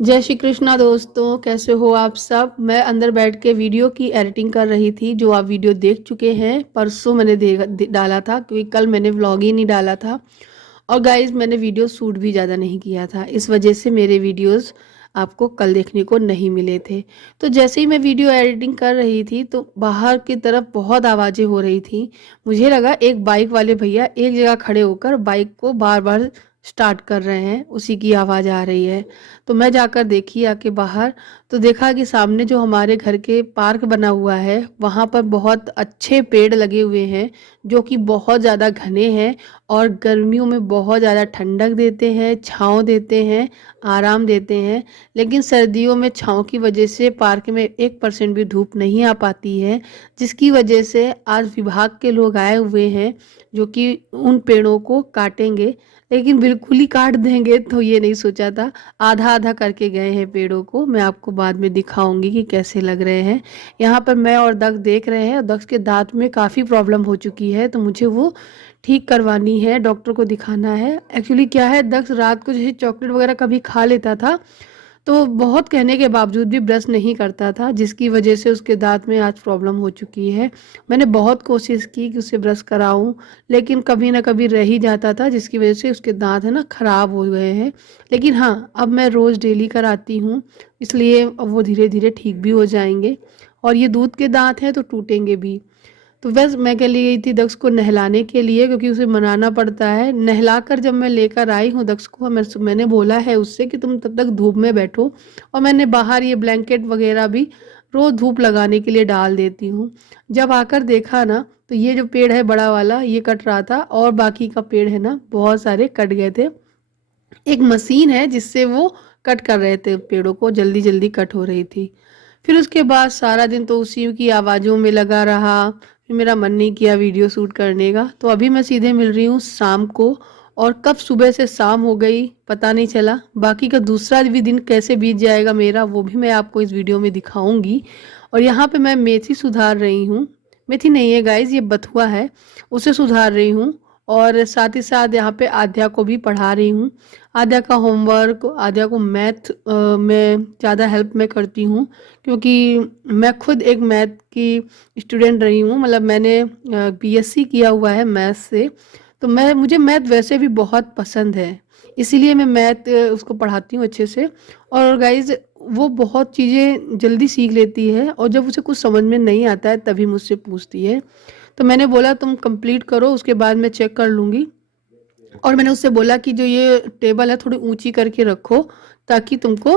जय श्री कृष्णा दोस्तों, कैसे हो आप सब। मैं अंदर बैठ के वीडियो की एडिटिंग कर रही थी, जो आप वीडियो देख चुके हैं। परसों मैंने डाला था, क्योंकि कल मैंने व्लॉग ही नहीं डाला था। और गाइज, मैंने वीडियो शूट भी ज़्यादा नहीं किया था, इस वजह से मेरे वीडियोस आपको कल देखने को नहीं मिले थे। तो जैसे ही मैं वीडियो एडिटिंग कर रही थी तो बाहर की तरफ बहुत आवाज़ें हो रही थी। मुझे लगा एक बाइक वाले भैया एक जगह खड़े होकर बाइक को बार बार स्टार्ट कर रहे हैं, उसी की आवाज़ आ रही है। तो मैं जाकर देखी आके बाहर, तो देखा कि सामने जो हमारे घर के पार्क बना हुआ है वहाँ पर बहुत अच्छे पेड़ लगे हुए हैं, जो कि बहुत ज़्यादा घने हैं और गर्मियों में बहुत ज़्यादा ठंडक देते हैं, छाँव देते हैं, आराम देते हैं। लेकिन सर्दियों में छाँव की वजह से पार्क में 1% भी धूप नहीं आ पाती है, जिसकी वजह से आज विभाग के लोग आए हुए हैं, जो कि उन पेड़ों को काटेंगे। लेकिन बिल्कुल ही काट देंगे तो ये नहीं सोचा था। आधा आधा करके गए हैं पेड़ों को। मैं आपको बाद में दिखाऊंगी कि कैसे लग रहे हैं। यहाँ पर मैं और दक्ष देख रहे हैं, और दक्ष के दांत में काफ़ी प्रॉब्लम हो चुकी है, तो मुझे वो ठीक करवानी है, डॉक्टर को दिखाना है। एक्चुअली क्या है, दक्ष रात को जैसे चॉकलेट वगैरह कभी खा लेता था, तो बहुत कहने के बावजूद भी ब्रश नहीं करता था, जिसकी वजह से उसके दांत में आज प्रॉब्लम हो चुकी है। मैंने बहुत कोशिश की कि उसे ब्रश कराऊं, लेकिन कभी ना कभी रह ही जाता था, जिसकी वजह से उसके दांत है ना खराब हो गए हैं। लेकिन हाँ, अब मैं रोज़ डेली कराती हूँ, इसलिए अब वो धीरे धीरे ठीक भी हो जाएंगे। और ये दूध के दांत हैं तो टूटेंगे भी। तो बस मैं क्या ले गई थी दक्ष को नहलाने के लिए, क्योंकि उसे मनाना पड़ता है। नहलाकर जब मैं लेकर आई हूँ दक्ष को, मैंने बोला है उससे कि तुम तब तक धूप में बैठो, और मैंने बाहर ये ब्लैंकेट वगैरह भी रोज धूप लगाने के लिए डाल देती हूँ। जब आकर देखा ना, तो ये जो पेड़ है बड़ा वाला ये कट रहा था, और बाकी का पेड़ है ना बहुत सारे कट गए थे। एक मशीन है जिससे वो कट कर रहे थे, पेड़ों को जल्दी जल्दी कट हो रही थी। फिर उसके बाद सारा दिन तो उसी की आवाज़ों में लगा रहा। फिर मेरा मन नहीं किया वीडियो शूट करने का, तो अभी मैं सीधे मिल रही हूँ शाम को। और कब सुबह से शाम हो गई पता नहीं चला। बाकी का दूसरा भी दिन कैसे बीत जाएगा मेरा, वो भी मैं आपको इस वीडियो में दिखाऊंगी। और यहाँ पे मैं मेथी सुधार रही हूँ। मेथी नहीं है गाइज, ये बथुआ है, उसे सुधार रही हूँ। और साथ ही साथ यहाँ पे आद्या को भी पढ़ा रही हूँ। आद्या का होमवर्क, आद्या को मैथ में ज़्यादा हेल्प मैं करती हूँ, क्योंकि मैं खुद एक मैथ की स्टूडेंट रही हूँ। मतलब मैंने बीएससी किया हुआ है मैथ से, तो मुझे मैथ वैसे भी बहुत पसंद है, इसीलिए मैं मैथ उसको पढ़ाती हूँ अच्छे से। और गाइज, वो बहुत चीज़ें जल्दी सीख लेती है, और जब उसे कुछ समझ में नहीं आता है तभी मुझसे पूछती है। तो मैंने बोला तुम कंप्लीट करो, उसके बाद मैं चेक कर लूँगी। और मैंने उससे बोला कि जो ये टेबल है थोड़ी ऊंची करके रखो, ताकि तुमको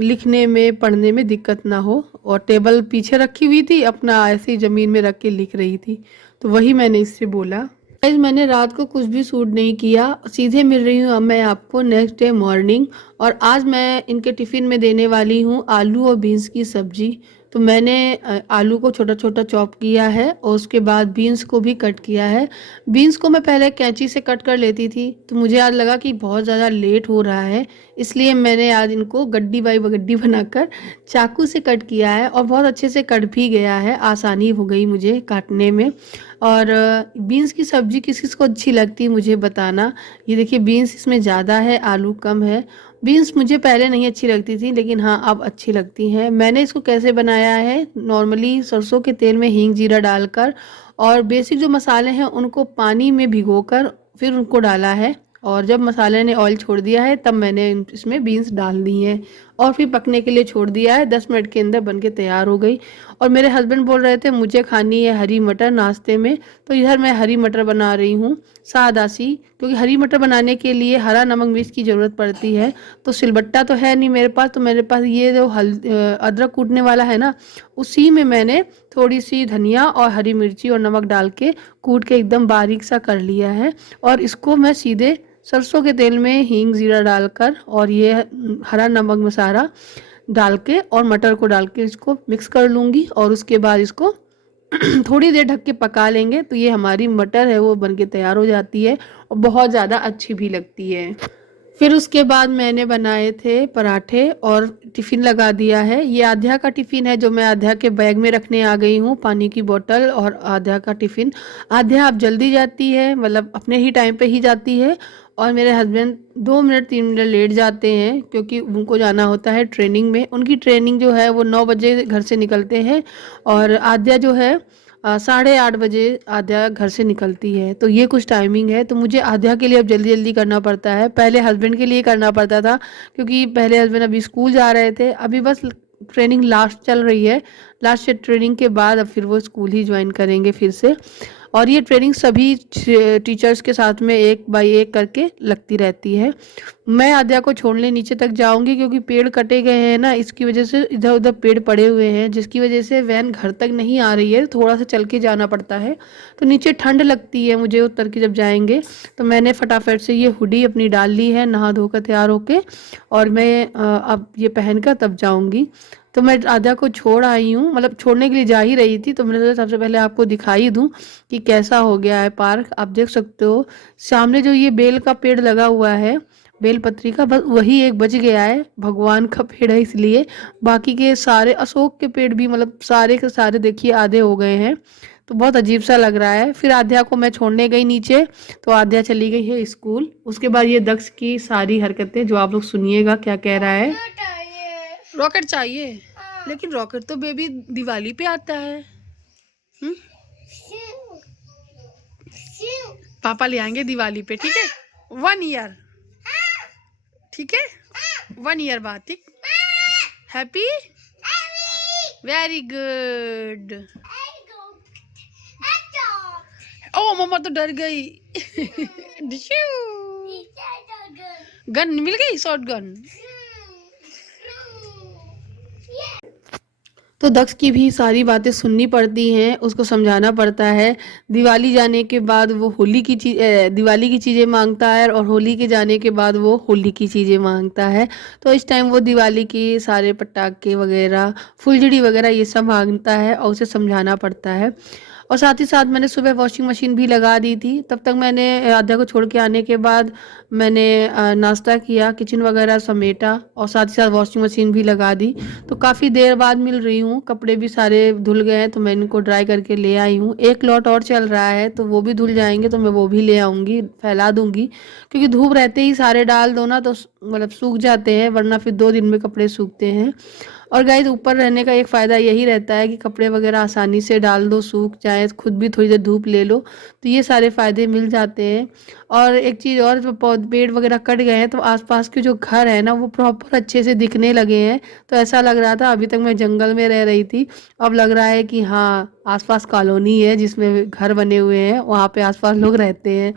लिखने में पढ़ने में दिक्कत ना हो। और टेबल पीछे रखी हुई थी, अपना ऐसे ही ज़मीन में रख के लिख रही थी। तो वही मैंने इससे बोला। गाइस, मैंने रात को कुछ भी शूट नहीं किया, सीधे मिल रही हूँ अब मैं आपको नेक्स्ट डे मॉर्निंग। और आज मैं इनके टिफ़िन में देने वाली हूँ आलू और बीन्स की सब्जी। तो मैंने आलू को छोटा छोटा चॉप किया है, और उसके बाद बीन्स को भी कट किया है। बीन्स को मैं पहले कैंची से कट कर लेती थी, तो मुझे आज लगा कि बहुत ज़्यादा लेट हो रहा है, इसलिए मैंने आज इनको गड्डी बाई गड्डी बनाकर चाकू से कट किया है, और बहुत अच्छे से कट भी गया है, आसानी हो गई मुझे काटने में। और बीन्स की सब्ज़ी किस किस को अच्छी लगती है मुझे बताना। ये देखिए, बीन्स इसमें ज़्यादा है, आलू कम है। बीन्स मुझे पहले नहीं अच्छी लगती थी, लेकिन हाँ अब अच्छी लगती हैं। मैंने इसको कैसे बनाया है, नॉर्मली सरसों के तेल में हींग जीरा डालकर, और बेसिक जो मसाले हैं उनको पानी में भिगोकर फिर उनको डाला है। और जब मसाले ने ऑयल छोड़ दिया है तब मैंने इसमें बीन्स डाल दी हैं, और फिर पकने के लिए छोड़ दिया है। 10 मिनट के अंदर बन के तैयार हो गई। और मेरे हस्बैंड बोल रहे थे मुझे खानी है हरी मटर नाश्ते में, तो इधर मैं हरी मटर बना रही हूँ सादा सी, क्योंकि हरी मटर बनाने के लिए हरा नमक मिर्च की ज़रूरत पड़ती है। तो सिलबट्टा तो है नहीं मेरे पास, तो मेरे पास ये जो अदरक कूटने वाला है ना, उसी में मैंने थोड़ी सी धनिया और हरी मिर्ची और नमक डाल के कूट के एकदम बारीक सा कर लिया है। और इसको मैं सीधे सरसों के तेल में हींग जीरा डालकर, और ये हरा नमक मसाला डाल के और मटर को डाल के इसको मिक्स कर लूँगी। और उसके बाद इसको थोड़ी देर ढक के पका लेंगे, तो ये हमारी मटर है वो बन के तैयार हो जाती है, और बहुत ज़्यादा अच्छी भी लगती है। फिर उसके बाद मैंने बनाए थे पराठे और टिफ़िन लगा दिया है। ये आध्या का टिफ़िन है, जो मैं आध्या के बैग में रखने आ गई हूँ, पानी की बोतल और आध्या का टिफ़िन। आध्या अब जल्दी जाती है, मतलब अपने ही टाइम पे ही जाती है, और मेरे हस्बैंड 2 मिनट 3 मिनट लेट जाते हैं क्योंकि उनको जाना होता है ट्रेनिंग में। उनकी ट्रेनिंग जो है वो 9 बजे घर से निकलते हैं और आद्या जो है 8:30 बजे आद्या घर से निकलती है। तो ये कुछ टाइमिंग है, तो मुझे आद्या के लिए अब जल्दी जल्दी करना पड़ता है। पहले हस्बैंड के लिए करना पड़ता था क्योंकि पहले हस्बैंड अभी स्कूल जा रहे थे, अभी बस ट्रेनिंग लास्ट चल रही है। लास्ट ट्रेनिंग के बाद अब फिर वो स्कूल ही ज्वाइन करेंगे फिर से। और ये ट्रेनिंग सभी टीचर्स के साथ में एक बाई एक करके लगती रहती है। मैं आद्या को छोड़ने नीचे तक जाऊंगी क्योंकि पेड़ कटे गए हैं ना, इसकी वजह से इधर उधर पेड़ पड़े हुए हैं, जिसकी वजह से वैन घर तक नहीं आ रही है, थोड़ा सा चल के जाना पड़ता है। तो नीचे ठंड लगती है मुझे उतर के जब जाएंगे। तो मैंने फटाफट से ये हुडी अपनी डाल ली है नहा धोकर तैयार होके, और मैं अब ये पहनकर तब जाऊंगी। तो मैं आद्या को छोड़ आई हूँ, मतलब छोड़ने के लिए जा ही रही थी, तो मैंने सोचा सबसे पहले आपको दिखाई दूँ कि कैसा हो गया है पार्क। आप देख सकते हो सामने जो ये बेल का पेड़ लगा हुआ है, बेलपत्री का, बस वही एक बच गया है, भगवान का पेड़ है इसलिए। बाकी के सारे अशोक के पेड़ भी मतलब सारे के सारे देखिए आधे हो गए हैं। तो बहुत अजीब सा लग रहा है। फिर आद्या को मैं छोड़ने गई नीचे, तो आद्या चली गई है स्कूल। उसके बाद ये दक्ष की सारी हरकतें जो आप लोग सुनिएगा क्या कह रहा है। रॉकेट चाहिए? लेकिन रॉकेट तो बेबी दिवाली पे आता है। हुँ? पापा ले आएंगे दिवाली पे, ठीक है? 1 ईयर, ठीक है? 1 ईयर बाद, ठीक? Happy, very good. ओ मम्मा तो डर गई। गन मिल गई, शॉर्ट गन। तो दक्ष की भी सारी बातें सुननी पड़ती हैं, उसको समझाना पड़ता है। दिवाली जाने के बाद वो होली की दिवाली की चीज़ें मांगता है, और होली के जाने के बाद वो होली की चीज़ें मांगता है। तो इस टाइम वो दिवाली की सारे पटाखे वगैरह, फुलझड़ी वगैरह ये सब मांगता है और उसे समझाना पड़ता है। और साथ ही साथ मैंने सुबह वॉशिंग मशीन भी लगा दी थी। तब तक मैंने आद्या को छोड़ के आने के बाद मैंने नाश्ता किया, किचन वगैरह समेटा, और साथ ही साथ वॉशिंग मशीन भी लगा दी। तो काफ़ी देर बाद मिल रही हूँ, कपड़े भी सारे धुल गए हैं तो मैं इनको ड्राई करके ले आई हूँ। एक लॉट और चल रहा है तो वो भी धुल जाएंगे, तो मैं वो भी ले आऊँगी, फैला दूँगी, क्योंकि धूप रहते ही सारे डाल दो ना तो मतलब सूख जाते हैं, वरना फिर 2 दिन में कपड़े सूखते हैं। और गाइस ऊपर रहने का एक फ़ायदा यही रहता है कि कपड़े वगैरह आसानी से डाल दो, सूख जाए, खुद भी थोड़ी देर धूप ले लो, तो ये सारे फ़ायदे मिल जाते हैं। और एक चीज़ और, जो पेड़ वगैरह कट गए हैं तो आसपास के जो घर है ना वो प्रॉपर अच्छे से दिखने लगे हैं। तो ऐसा लग रहा था अभी तक मैं जंगल में रह रही थी, अब लग रहा है कि हाँ आसपास कॉलोनी है जिसमें घर बने हुए हैं, वहाँ पे आसपास लोग रहते हैं।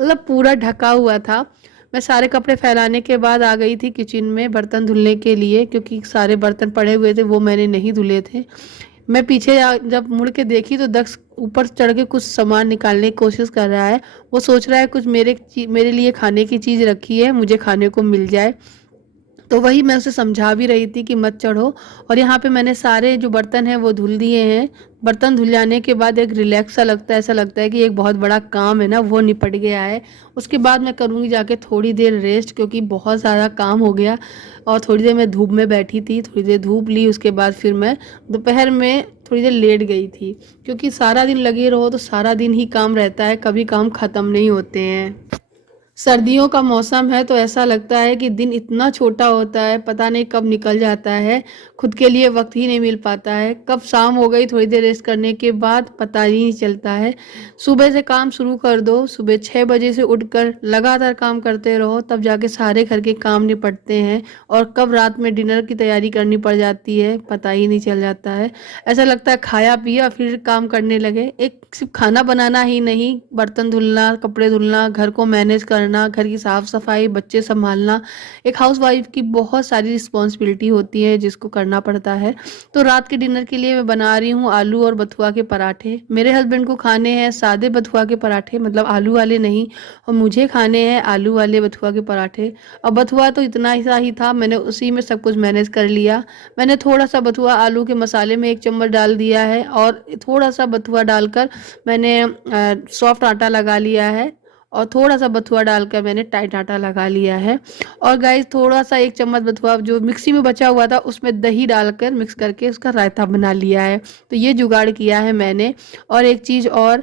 मतलब पूरा ढका हुआ था। मैं सारे कपड़े फैलाने के बाद आ गई थी किचन में बर्तन धुलने के लिए, क्योंकि सारे बर्तन पड़े हुए थे वो मैंने नहीं धुले थे। मैं पीछे जब मुड़ के देखी तो दक्ष ऊपर चढ़ के कुछ सामान निकालने की कोशिश कर रहा है। वो सोच रहा है कुछ मेरे लिए खाने की चीज़ रखी है, मुझे खाने को मिल जाए। तो वही मैं उसे समझा भी रही थी कि मत चढ़ो। और यहाँ पे मैंने सारे जो बर्तन हैं वो धुल दिए हैं। बर्तन धुल जाने के बाद एक रिलैक्स सा लगता है, ऐसा लगता है कि एक बहुत बड़ा काम है ना वो निपट गया है। उसके बाद मैं करूँगी जाके थोड़ी देर रेस्ट, क्योंकि बहुत ज़्यादा काम हो गया। और थोड़ी देर मैं धूप में बैठी थी, थोड़ी देर धूप ली, उसके बाद फिर मैं दोपहर में थोड़ी देर लेट गई थी, क्योंकि सारा दिन लगे रहो तो सारा दिन ही काम रहता है, कभी काम ख़त्म नहीं होते हैं। सर्दियों का मौसम है तो ऐसा लगता है कि दिन इतना छोटा होता है, पता नहीं कब निकल जाता है, खुद के लिए वक्त ही नहीं मिल पाता है। कब शाम हो गई थोड़ी देर रेस्ट करने के बाद पता ही नहीं चलता है। सुबह से काम शुरू कर दो, सुबह 6 बजे से उठकर लगातार काम करते रहो, तब जाके सारे घर के काम निपटते हैं। और कब रात में डिनर की तैयारी करनी पड़ जाती है पता ही नहीं चल जाता है। ऐसा लगता है खाया पिया फिर काम करने लगे। एक सिर्फ खाना बनाना ही नहीं, बर्तन धुलना, कपड़े धुलना, घर को मैनेज करना, घर की साफ सफाई, बच्चे संभालना, एक हाउसवाइफ की बहुत सारी रिस्पॉन्सिबिलिटी होती है जिसको करना पड़ता है। तो रात के डिनर के लिए मैं बना रही हूँ आलू और बथुआ के पराठे। मेरे हस्बैंड को खाने हैं सादे बथुआ के पराठे, मतलब आलू वाले नहीं, और मुझे खाने हैं आलू वाले बथुआ के पराठे। और बथुआ तो इतना ही था, मैंने उसी में सब कुछ मैनेज कर लिया। मैंने थोड़ा सा बथुआ आलू के मसाले में 1 चम्मच डाल दिया है, और थोड़ा सा बथुआ डालकर मैंने सॉफ्ट आटा लगा लिया है। और थोड़ा सा बथुआ डालकर मैंने टाइट आटा लगा लिया है। और गाइस थोड़ा सा 1 चम्मच बथुआ जो मिक्सी में बचा हुआ था उसमें दही डालकर मिक्स करके उसका रायता बना लिया है। तो ये जुगाड़ किया है मैंने। और एक चीज़ और,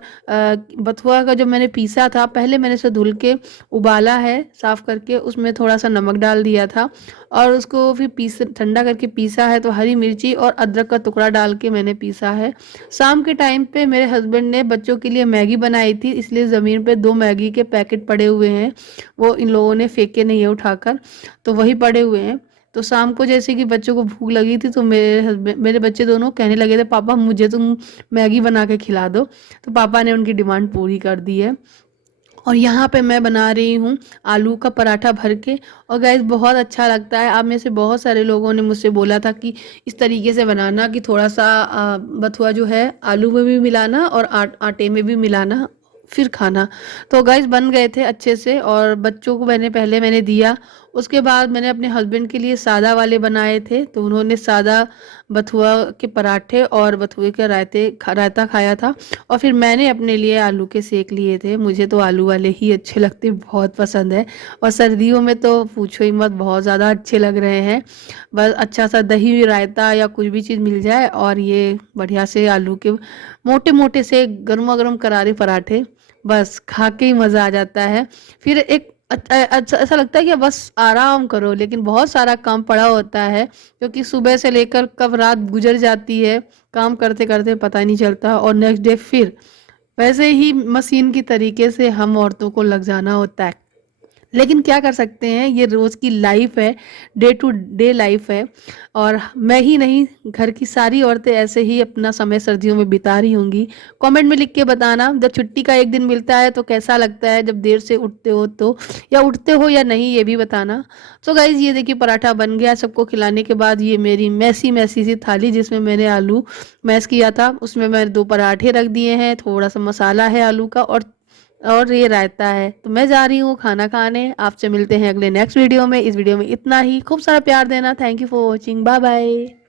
बथुआ का जो मैंने पीसा था, पहले मैंने इसे धुल के उबाला है साफ़ करके, उसमें थोड़ा सा नमक डाल दिया था और उसको फिर पीस ठंडा करके पीसा है। तो हरी मिर्ची और अदरक का टुकड़ा डाल के मैंने पीसा है। शाम के टाइम पे मेरे हस्बैंड ने बच्चों के लिए मैगी बनाई थी, इसलिए ज़मीन पे 2 मैगी के पैकेट पड़े हुए हैं, वो इन लोगों ने फेंके नहीं है उठाकर, तो वही पड़े हुए हैं। तो शाम को जैसे कि बच्चों को भूख लगी थी तो मेरे बच्चे दोनों कहने लगे थे, पापा मुझे तुम मैगी बना के खिला दो। तो पापा ने उनकी डिमांड पूरी कर दी है। और यहाँ पे मैं बना रही हूँ आलू का पराठा भर के। और गाइस बहुत अच्छा लगता है। आप में से बहुत सारे लोगों ने मुझसे बोला था कि इस तरीके से बनाना, कि थोड़ा सा बथुआ जो है आलू में भी मिलाना और आटे में भी मिलाना फिर खाना। तो गाइस बन गए थे अच्छे से और बच्चों को मैंने दिया। उसके बाद मैंने अपने हस्बैंड के लिए सादा वाले बनाए थे, तो उन्होंने सादा बथुआ के पराठे और बथुए के रायता खाया था। और फिर मैंने अपने लिए आलू के सेक लिए थे। मुझे तो आलू वाले ही अच्छे लगते, बहुत पसंद है। और सर्दियों में तो पूछो ही मत, बहुत ज़्यादा अच्छे लग रहे हैं। बस अच्छा सा दही रायता या कुछ भी चीज़ मिल जाए और ये बढ़िया से आलू के मोटे मोटे से गर्मा गर्म करारे पराठे, बस खा के ही मज़ा आ जाता है। फिर एक अच्छा ऐसा लगता है कि बस आराम करो, लेकिन बहुत सारा काम पड़ा होता है, क्योंकि सुबह से लेकर कब रात गुजर जाती है काम करते करते पता नहीं चलता। और नेक्स्ट डे फिर वैसे ही मशीन की तरीके से हम औरतों को लग जाना होता है। लेकिन क्या कर सकते हैं, ये रोज़ की लाइफ है, डे टू डे लाइफ है। और मैं ही नहीं, घर की सारी औरतें ऐसे ही अपना समय सर्दियों में बिता रही होंगी। कमेंट में लिख के बताना, जब छुट्टी का एक दिन मिलता है तो कैसा लगता है, जब देर से उठते हो तो, या उठते हो या नहीं, ये भी बताना। तो गाइज ये देखिए पराठा बन गया। सबको खिलाने के बाद ये मेरी मैसी मैसी सी थाली, जिसमें मैंने आलू मैश किया था, उसमें मैंने 2 पराठे रख दिए हैं, थोड़ा सा मसाला है आलू का, और ये रायता है। तो मैं जा रही हूँ खाना खाने। आपसे मिलते हैं अगले नेक्स्ट वीडियो में। इस वीडियो में इतना ही। खूब सारा प्यार देना। Thank you for watching. Bye bye.